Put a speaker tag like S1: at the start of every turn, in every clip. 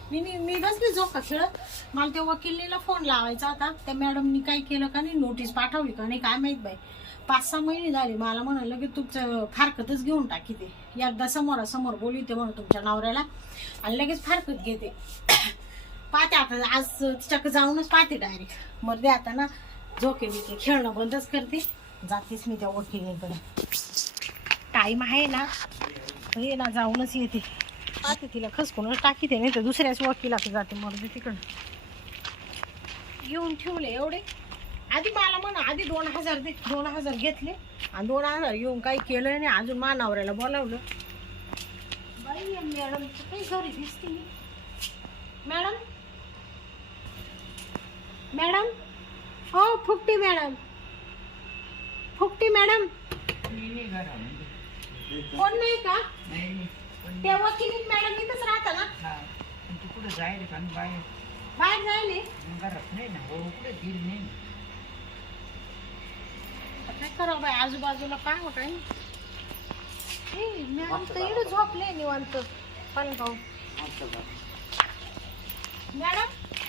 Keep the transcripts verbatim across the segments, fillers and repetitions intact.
S1: मी मी बसली झोका खेळत. मला त्या वकिलीला फोन लावायचा होता. त्या मॅडमनी काय केलं का नाही, नोटीस पाठवली का नाही काय माहित बाई. पाच सहा महिने झाले मला म्हणाल की तुमचं फारकतच घेऊन टाकी ते. एकदा समोरासमोर बोलते म्हणून तुमच्या नवऱ्याला आणि लगेच फारकत घेते. पाहते आता आज तिच्याकडे जाऊनच पाहते डायरेक्ट. मग दे आता ना झोके बिके खेळणं बंदच करते. जातेच मी त्या वकिलीकडे. टाईम आहे ना हे ना जाऊनच येते. पाहते तिला खसकूनच टाकीते, नाही तर दुसऱ्याच वकिलाकडे जाते. मग तिकडं येऊन ठेवले एवढे. आधी मला म्हणा आधी दोन हजार दे. दोन हजार घेतले आणि दोन हजार येऊन काही केलं नाही. अजून मानावऱ्याला बोलावलं. बाई मॅडम काही घरी दिसते मी. मॅडम मॅडम हो फुकटी मॅडम. फुकटी मॅडम कोण नाही का? त्या वकिली मॅडम इथंच राहता ना? बाहेर जायले काय करावं बाई. आजूबाजूला काय होत आहे. मॅडम तर इकडे झोपले निवांत पालगाव. मॅडम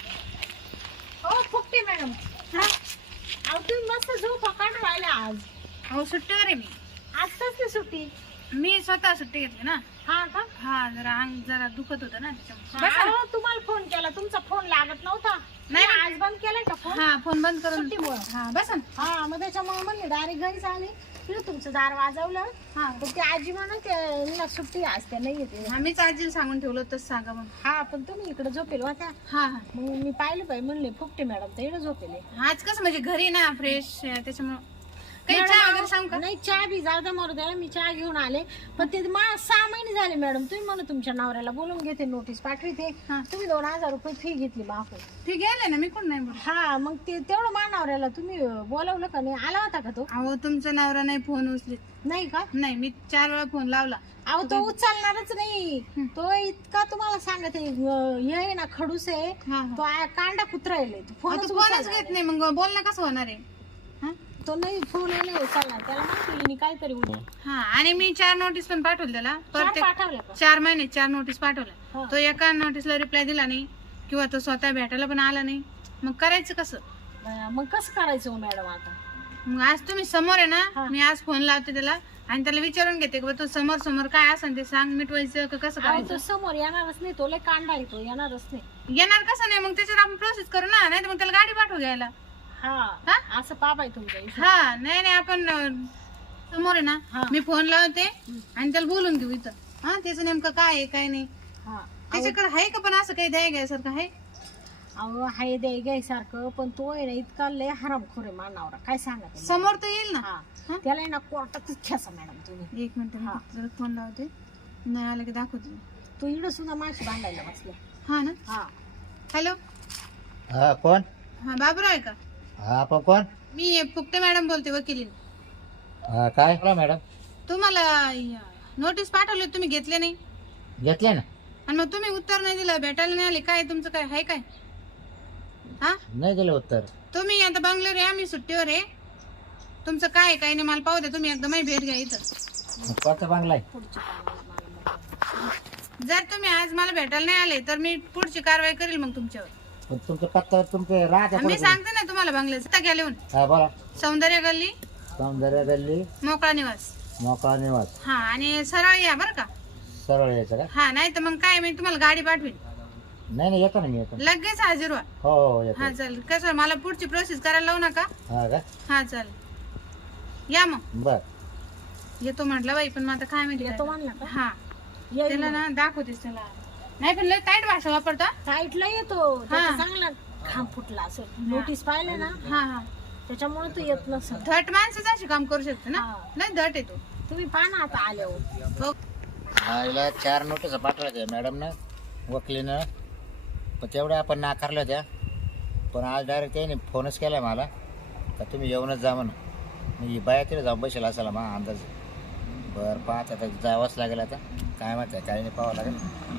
S1: हो फुकटे मॅडम. हा अहो तुम्ही मस्त झोपा काढून राहिले आज.
S2: हो सुट्टीवर आहे मी.
S1: आज कसली सुट्टी?
S2: मी स्वतः सुट्टी घेतली ना.
S1: हा का?
S2: हा जरा अंग जरा दुखत होतं ना त्याच्यामुळे.
S1: बसा ना. तुम्हाला फोन केला तुमचा फोन लागत नव्हता.
S2: नाही
S1: आज बंद केलाय का फोन?
S2: हा फोन बंद करून
S1: सुट्टीमुळे.
S2: हा बसा ना.
S1: हा मग त्याच्यामुळे म्हणले डायरेक्ट घरीच आले. तिला तुमचं दार वाजवलं.
S2: हा
S1: पण ते आजी म्हणून सुट्टी आज त्या नाही येते.
S2: हा मीच आजीला सांगून ठेवलं तसं सांगा मग.
S1: हा पण तुम्ही इकडे झोपेल होत्या.
S2: हा हा
S1: मग मी पाहिलं पाहिजे म्हणले फुकटे मॅडम तर इकडे झोपेले.
S2: आज कसं म्हणजे घरी ना फ्रेश त्याच्यामुळं काही चहा वगैरे सांगू का?
S1: नाही चहा बी जाऊ द्या मरू द्या. मी चहा घेऊन आले. पण ते मा सहा महिने झाले मॅडम. तुम्ही म्हणून तुमच्या नवऱ्याला बोलून घेते नोटीस पाठवते.
S2: हा.
S1: तुम्ही दोन हजार रुपये फी घेतली माफ.
S2: ठीक गेले ना मी कोण नाही बोल.
S1: हा मग ते तेवढं मा नवऱ्याला तुम्ही बोलवलं का नाही? आला होता का तो?
S2: अहो तुमचा नवरा नाही फोन उचलीत.
S1: नाही का?
S2: नाही मी चार वेळा फोन लावला.
S1: अहो तो उचलणारच नाही. तो इतका तुम्हाला सांगत आहे हे आहे ना खडूस आहे.
S2: हा हा.
S1: तो आ- कांडा कुत्रा
S2: फोनच
S1: फोनच
S2: घेत नाही मग बोलणं कसं होणार आहे? हा
S1: तो नाही फोन नाही उचलणार. त्याला माहिती काहीतरी उद्या
S2: हा आणि मी चार नोटीस पण पाठवले त्याला. प्रत्येक
S1: पाठवलं का?
S2: चार महिने चार नोटीस पाठवल्या.
S1: हा.
S2: तो एका नोटीसला रिप्लाय दिला नाही किंवा तो स्वतः भेटायला पण आला नाही. मग करायचं कसं?
S1: अं, मग कसं करायचं मॅडम आता?
S2: मग आज तुम्ही समोर आहे
S1: हा.
S2: ना. मी आज फोन लावते त्याला आणि त्याला विचारून घेते की बा तू समोर समोर काय असेल ते सांग. मिटवायचं का कसं
S1: अहो, तो
S2: करायचं?
S1: समोर येणारच नाही. तो लय कांडा येतो येणारच नाही.
S2: येणार कसं नाही? मग त्याच्यावर आपण प्रोसेस करू ना. नाही तर मग त्याला गाडी पाठवू घ्यायला.
S1: हा
S2: हा?
S1: असं पाप आहे तुमच्या इथे.
S2: हा नाही नाही आपण अं, समोर आहे
S1: हा.
S2: ना. मी फोन लावते आणि त्याला बोलून घेऊ इथं. हा त्याचं नेमकं काय आहे काय नाही.
S1: हा
S2: त्याच्याकडे आहे का पण असं काही द्याय घ्यायसारखं आहे?
S1: अहो हाय द्याय घ्यायसारखं पण तो आहे ना इतका लय हरामखोर आहे मानावरा. काय सांगा तुम्ही?
S2: समोर तर येईल ना.
S1: हा
S2: हा?
S1: त्याला आहे ना कोर्टातच खेचा मॅडम तुम्ही.
S2: एक मिनिट
S1: हा.
S2: जरा फोन लावते. नाही आलं की दाखवते मी.
S1: तो इकडं सुद्धा माशी बांधायला बसला.
S2: हा ना.
S1: हा
S2: हॅलो
S3: हा कोण?
S2: हा बाबूराव आहे का?
S3: हा आपण कोण?
S2: मी फुकटे मॅडम बोलते वकिली.
S3: हा काय बोला मॅडम.
S2: तुम्हाला नोटीस पाठवले तुम्ही घेतले नाही
S3: घेतले ना.
S2: आणि मग तुम्ही उत्तर नाही दिलं भेटायला नाही आले. काय तुमचं काय आहे काय? हा
S3: नाही दिलं उत्तर.
S2: तुम्ही आता बंगलोर आहे आम्ही सुट्टीवर आहे. तुमचं काय आहे काय नाही मला पाहू द्या. तुम्ही एकदम भेट घ्या इथं.
S3: कोणता बांगला आहे?
S1: पुढची कामाला मला मोकळं.
S2: जर तुम्ही आज मला भेटायला नाही आले तर मी पुढची कारवाई करेल मग तुमच्यावर.
S3: पण तुमचं पत्ता तुमचे राहते
S2: मी सांगते ना तुम्हाला बंगल्याचा घ्या लिहून.
S3: हा बोला.
S2: सौंदर्य गल्ली
S3: सौंदर्य गल्ली
S2: मोकळा निवास.
S3: मोकळा निवास.
S2: हा आणि सरळ या बरं का.
S3: सरळ यायचं का?
S2: हा नाही तर मग काय मी तुम्हाला गाडी पाठवीन.
S3: नाही नाही येतो ना मी येतो.
S2: लगेच हजर व्हा.
S3: हो हो येतो.
S2: हा चल कसं मला पुढची प्रोसेस करायला लावू नका.
S3: हा का?
S2: हा चल या मग.
S3: बर
S2: येतो म्हटलं बाई पण मग आता काय माहिती
S1: येतो
S2: काय.
S1: म्हणला का?
S2: हा
S1: येईल
S2: त्याला
S1: मग.
S2: ना दाखवतेस त्याला. नाही पण लय टाईट भाषा वापरता.
S1: साईटला येतो.
S2: हा.
S1: त्याचा चांगला खांब फुटला असं नोटीस पाहिलं ना
S2: हा हा
S1: त्याच्यामुळे तो येत नसेल.
S2: धट माणसाचं अशी काम करू शकते ना.
S1: हा.
S2: नाही धट येतो.
S1: तुम्ही पहा ना आता आल्यावर.
S2: हो.
S3: हा हिला चार नोटीस पाठवल्या त्या मॅडमनं वकिलीनं. पण तेवढ्या आपण नाकारल्या होत्या. पण आज डायरेक्ट त्याने फोनच केला मला का तुम्ही येऊनच जा म्हणून. मी बाया तिला जाऊन बसेल असायला मा अंदाज. बरं पाहत आता जावंच लागेल. आता काय माहिती आहे काही नाही पाहावं लागेल.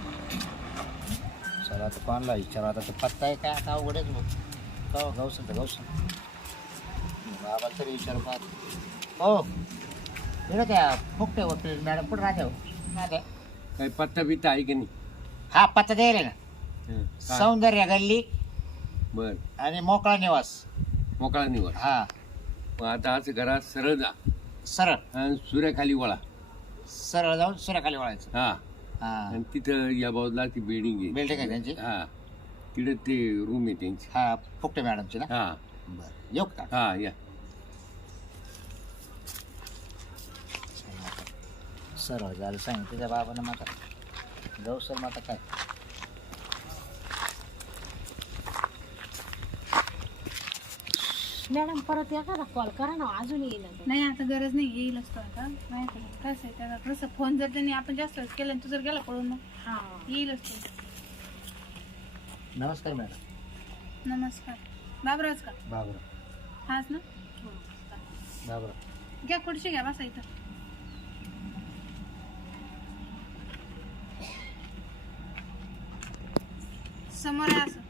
S3: चला आता पाहला विचारा. आता तो पत्ता आहे काय आता अवघडच मग का गावसन तर गावसन बाबा तरी विचार पाहत. हो तिकडे त्या फुकटे वकील मॅडम कुठं राहते हो? राहते
S4: काही पत्ता बित्ता आहे की नाही?
S3: हा पत्ता द्यायला ना.
S4: हं, काय?
S3: सौंदर्य गल्ली
S4: बर
S3: आणि मोकळा निवास.
S4: मोकळा निवड.
S3: हा
S4: मग आता असं घरात सरळ जा
S3: सरळ
S4: आणि सूर्याखाली वळा.
S3: सरळ जाऊन सूर्याखाली वळायचं.
S4: हा
S3: हा
S4: आणि तिथं या बाजूला ती बिल्डिंग आहे.
S3: बिल्डिंग आहे त्यांची.
S4: हा तिकडे ते रूम आहे त्यांची.
S3: हा फुकटे मॅडमची ना.
S4: हा
S3: बरं येऊ का.
S4: हा या.
S3: सरळ झालं सांग तुझ्या बाबानं मग आता जाऊ सर मग आता काय.
S1: मॅडम परत एखादा कॉल करा ना, अजून येईल ना.
S2: नाही आता गरज नाही, येईलच तो आता. माहिती आहे कसं आहे त्याला, कसं फोन जर त्यांनी आपण जास्त वेळेस केला आणि तू जर गेला पळून मग
S1: हा
S2: येईलच तो.
S3: नमस्कार मॅडम.
S2: नमस्कार. बाबराज का?
S3: बाबरा
S2: हाच ना.
S3: बाबरा
S2: घ्या खुर्ची घ्या, बसा इथं. समोर आहे असं.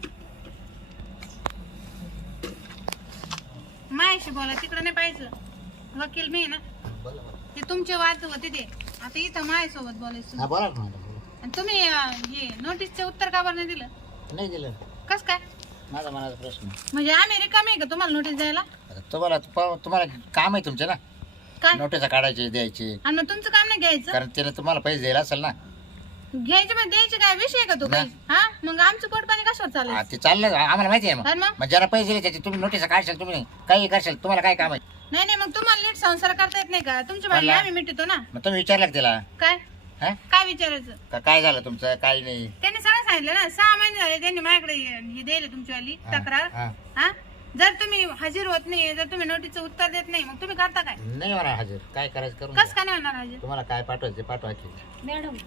S2: मायाशी बोला, तिकडं नाही पाहिजे. वकील मी आहे ना.
S3: बोला बोला.
S2: ते तुमचे वाद होते ते, आता इथं माझ्यासोबत बोलायचं.
S3: हा बोला ना मॅडम.
S2: आणि तुम्ही अं, हे नोटीसचे उत्तर का बरं नाही दिलं?
S3: नाही दिलं.
S2: कस काय?
S3: माझा मनाचा प्रश्न.
S2: म्हणजे आम्ही रिकामी आहे का तुम्हाला नोटीस द्यायला?
S3: आता तुम्हाला तुम्हाला काम आहे तुमचे ना,
S2: काय?
S3: नोटिसा काढायची द्यायची.
S2: आणि मग तुमचं काम नाही घ्यायचं?
S3: कारण त्याने तुम्हाला पैसे द्यायला असेल ना.
S2: घ्यायचे पण द्यायचे काय विषय आहे का तो काही? हा मग आमचं पोट पाणी कशावर चालेल?
S3: हा, ते चाललं आम्हाला माहिती आहे.
S2: आणि
S3: मग
S2: मग
S3: मग ज्याला पैसे दिले त्याची तुम्ही नोटिसा काढशाल, तुम्ही काही करशाल, तुम्हाला काय काम आहे.
S2: नाही नाही, मग तुम्हाला नीट संसार करता येत नाही का? तुमची भांडणी
S3: मला-
S2: आम्ही मिटतो ना.
S3: मग तुम्ही विचारलं का तिला
S2: काय
S3: हा?
S2: काय विचारायचं?
S3: का काय झालं तुमचं काय नाही.
S2: त्यांनी सगळं सांगितलं ना. सहा महिने झाले त्यांनी माझ्याकडे हे दिले तुमच्यावाली
S3: हा,
S2: तक्रार.
S3: हा.
S2: हा जर तुम्ही हजर होत नाही, जर तुम्ही नोटीसचं उत्तर देत नाही, मग तुम्ही करता काय?
S3: नाही होणार हजर. काय करायचं करून
S2: कस
S3: घ्या.
S2: का नाही होणार हजर?
S3: तुम्हाला काय पाठवायचं ते पाठवा की.
S1: मॅडम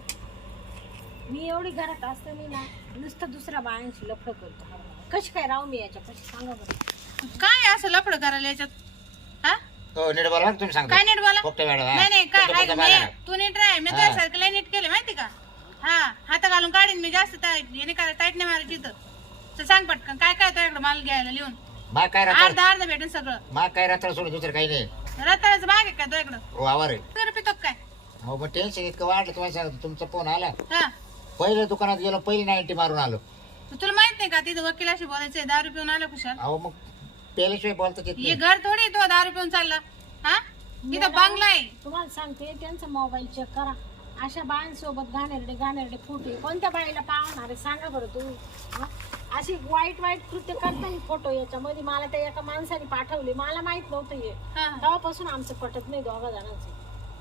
S1: मी एवढी घरात असताना ना नुसतं दुसऱ्या बायांशी लफडं करतो. कशी काय राहू मी याच्या कशी सांगा बरं.
S2: काय असं लफडं करायला याच्यात? हा
S3: हो नीट बोला तुम्ही सांगता.
S2: काय नीट बोला?
S3: फक्त मॅडम हा.
S2: नाही नाही काय
S3: फक्त
S2: ऐक,
S3: फक्त
S2: मी-
S3: बोला.
S2: तू नीट राह. मी
S3: हा.
S2: तुझ्यासारखं लय नीट केलं माहिती का? हा हाता घालून काढीन मी जास्त टाईट याने काय टाईट नाही मारायची इथं. तर सांग पटकन काय काय तुझ्याकडे माल घ्यायला लिहून.
S3: मा काय रात्र
S2: अर्धा अर्धा भेटेन सगळं.
S3: मा काय रात्र सोडून दुसरं काही नाही.
S2: रताळ्याचं बाग आहे का तुझ्याकडं?
S3: वावर आहे.
S2: तर पितो काय?
S3: हो मग टेन्शन इतकं वाढलं तुम्हाला सांगतो. तुमचा फोन आला
S2: हा
S3: पहिल्या दुकानात गेलो पहिली नाईन्टी मारून आलो.
S2: तुला माहित नाही का तिथं वकिलाशी बोलायचंय? दारू पिऊन आला कुशाल.
S3: अहो मग पेल्याशिवाय बोलता येत
S2: हे
S3: नाही.
S2: घर थोडी तो दारू पिऊन चालला. हा इथं बंगला आहे.
S1: तुम्हाला सांगते त्यांचा मोबाईल चेक करा. अशा बायांसोबत घाणेरडे घाणेरडे फोटो कोणत्या बाईला पाहणार आहे सांगा बरं तू. हं? अशी वाईट वाईट कृत्य करताना फोटो याच्यामध्ये मला त्या एका माणसाने पाठवले. मला माहित नव्हतं हे.
S2: हा.
S1: तेव्हापासून आमचं पटत नाही दोघा जणांचं.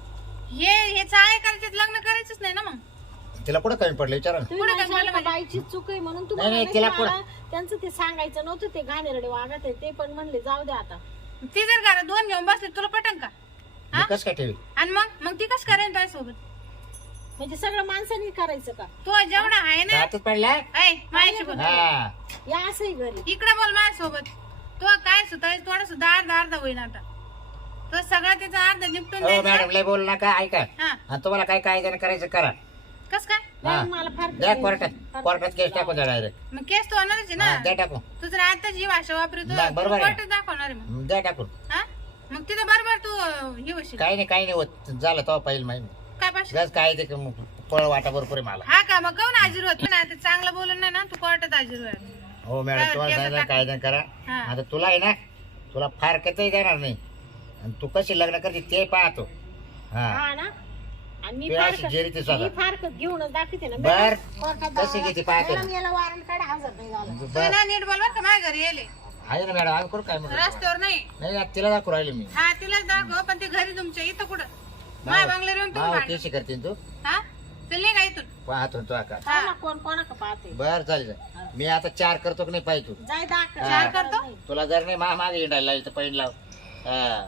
S2: हे हे चाळे करायचे, लग्न करायचंच नाही ना मग.
S3: तिला कुठं कमी पडलं विचारा ना.
S1: तुम्ही
S2: पुढे काय
S1: म्हणशाल
S2: झालं
S1: का
S2: म्हणजे?
S1: बाईची चूक आहे म्हणून
S3: नाही,
S1: तुम्हाला
S3: नाही,
S1: नाही
S3: तिला
S1: मला त्यांचं ते सांगायचं नव्हतं. ते घाणेरडे वागत आहे ते पण म्हणले जाऊ दे आता.
S2: ती जर घरात दोन घेऊन बसले तुला पटन का?
S3: मी कसं काय ठेवी.
S2: आणि मग मग ती कस करेन तुझ्यासोबत?
S1: म्हणजे सगळं माणसांनी करायचं का?
S2: तो जेवढा आहे ना.
S3: हातच पडला.
S2: ऐ माझ्याशी बोल.
S3: हा
S1: या असंही घरी
S2: इकडे बोल माझ्यासोबत. तो काय सुद्धा थोडं सुद्धा अर्धा अर्धा होईल आता. तो सगळं त्याचा अर्धा निपटून
S3: हो
S2: द्यायचा.
S3: मॅडम लय बोलू नका ऐका.
S2: हा
S3: आणि तुम्हाला काय काय करायचं करा.
S2: कस काय?
S3: हा
S1: नाही, मला फार
S3: द्या कोर्टात कोर्टात केस टाकून द्या डायरेक्ट.
S2: मग केस तो होणारच आहे ना.
S3: द्या टाकून.
S2: तू जर आता जी भाषा वापरतो
S3: नाही, बरोबर आहे.
S2: कोर्टात दाखवणार आहे मग.
S3: द्या टाकून.
S2: हा मग तिथं बरोबर तू अं, हे होशील.
S3: काही नाही काही नाही होत झालं तेव्हा पाहिजे माहिती.
S2: काय पाहिजे?
S3: गज काय ते क- फळ वाटा बरोबर आहे मला.
S2: हा का? मग काऊन हाजीर होत ना? ते चांगलं बोलून नाही ना तू कोर्टात हाजीर होय.
S3: हो मॅडम
S2: काय
S3: तुम्हाला
S2: केस
S3: सांगितलं
S2: टाकून.
S3: कायदा करा.
S2: हा.
S3: आता तुला आहे ना तुला फार कतही देणार नाही. आणि तू कशी लग्न करते ते पाहतो. हा
S1: हा ना. आणि मी
S3: ते
S1: फार
S3: अशी जेरी ते स्वतः.
S1: मी फारकत घेऊनच दाखवते ना.
S3: बर
S1: कोर्टात
S3: कशी किती पाहतो
S1: मॅडम याला वॉरंट काढा हजर नाही झालं.
S2: तू
S3: बर
S2: ना नीट बोल बरं का? माझ्या घरी येले
S3: आहे ना मॅडम आम्ही करू काय म्हणतो.
S2: रस्त्यावर नाही.
S3: नाही ना, तिला दाखवू राहिले मी.
S2: हा तिलाच दाखव पण ते घरी तुमच्या इथं कुठं? माझ्या बंगल्यावर येऊन तुम्ही
S3: हा
S2: भांडण.
S3: केशी करते तू
S2: हा चल नाही का इथून?
S3: पाहतो तू आका.
S2: हा.
S1: चला, कोण कोणाक पाहते.
S3: बर चालेल. मी आता चार करतो की नाही पाहिजे तू.
S1: जाय दाखव.
S3: हा.
S2: चार करतो?
S3: तुला जर नाही मा मागे हिंडायला इथं पैन लाव. हा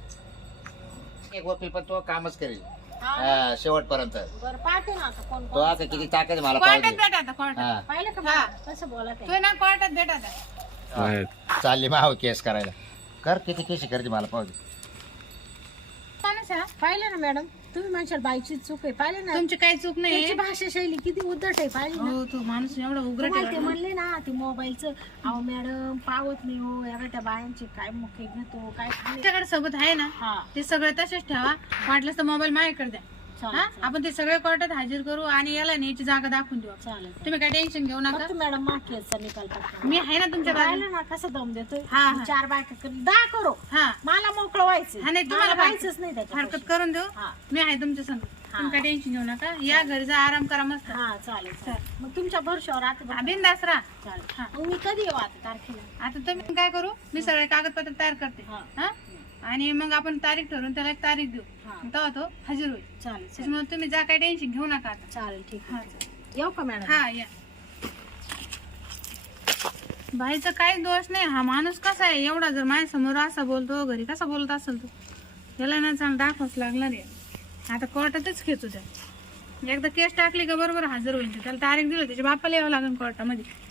S3: एक वकील पण तो कामच करेल
S1: हा.
S3: हा, शेवटपर्यंत.
S1: बरं पाहते ना आता कोण
S3: तो
S1: कोण.
S3: आता किती ताकद आहे मला पाहू
S2: कोर्टात
S3: दे.
S2: भेटा आता कोर्टात.
S3: हा
S1: पाहिलं का
S2: हा.
S1: बा? कसं बोलत
S2: तू
S1: आहे.
S2: ना कोर्टात भेटा आता.
S3: हा. चालली माव केस करायला. कर किती केशी करते मला पाहू दे.
S2: माणूस आहे हा.
S1: पाहिलं ना मॅडम तुम्ही म्हणशाल बाईची चूक आहे. पाहिलं ना
S2: तुमची काही चूक नाही.
S1: त्याची भाषा शैली किती उद्धट आहे. पाहिली ना.
S2: हो तू माणूस एवढा उग्र
S1: तुम्हाला ते
S2: ठेवा.
S1: म्हणले ना ते मोबाईलचं. अहो मॅडम पावत नाही हो. या त्या बायांचे काय मुखे घेतो काय खाणे.
S2: तुमच्याकडे सोबत आहे ना
S1: हा
S2: ते सगळं तसेच ठेवा. वाटलं तर मोबाईल माझ्याकडे द्या.
S1: चालेल,
S2: हा आपण ते सगळे कोर्टात हजर करू आणि याला न्यायची जागा दाखवून देऊ.
S1: चालेल
S2: तुम्ही काय टेन्शन घेऊ नका.
S1: फक्त मॅडम मागेचा निकाल टाका.
S2: मी आहे ना तुमच्या बाजूला.
S1: राहिलं ना कसं दम देतोय.
S2: हा, हा.
S1: चार बायका करी दहा करो.
S2: हा
S1: मला मोकळं व्हायचं.
S2: हा, नाही, तुम्हाला
S1: व्हायचंच नाही त्याच्यात.
S2: हरकत करून देऊ.
S1: हा.
S2: मी आहे तुमच्या संग. तुम्ही काय टेन्शन घेऊ नका. या घरी जा, आराम करा मस्त.
S1: हा चालेल चालेल. मग तुमच्या भरोशावर आता बघ.
S2: बिंदास राहा.
S1: चालेल.
S2: हा.
S1: मग मी कधी येऊ आता तारखेला?
S2: आता तुम्ही काय करू, मी सगळे कागदपत्र तयार करते.
S1: हा.
S2: हा आणि मग आपण तारीख ठरवून त्याला एक तारीख देऊ.
S1: हा.
S2: तेव्हा तो हजर होईल.
S1: चालेल चालेल.
S2: त्याच्यामुळे तुम्ही जा, काय टेन्शन घेऊ नका आता.
S1: चालेल ठीक
S2: हा
S1: आहे. येऊ का मॅडम?
S2: हा या. बाईचा काही दोष नाही. हा माणूस कसा आहे, एवढा जर माझ्या समोर असा बोलतो, घरी कसा बोलत असेल तो, त्याला ना चांगलं दाखवाच लागणार आहे. आता कोर्टातच खेचू द्या. एकदा केस टाकली का बरोबर हजर होईल. त्याला तारीख दिली, त्याच्या बापाला यावं लागेल कोर्टामध्ये.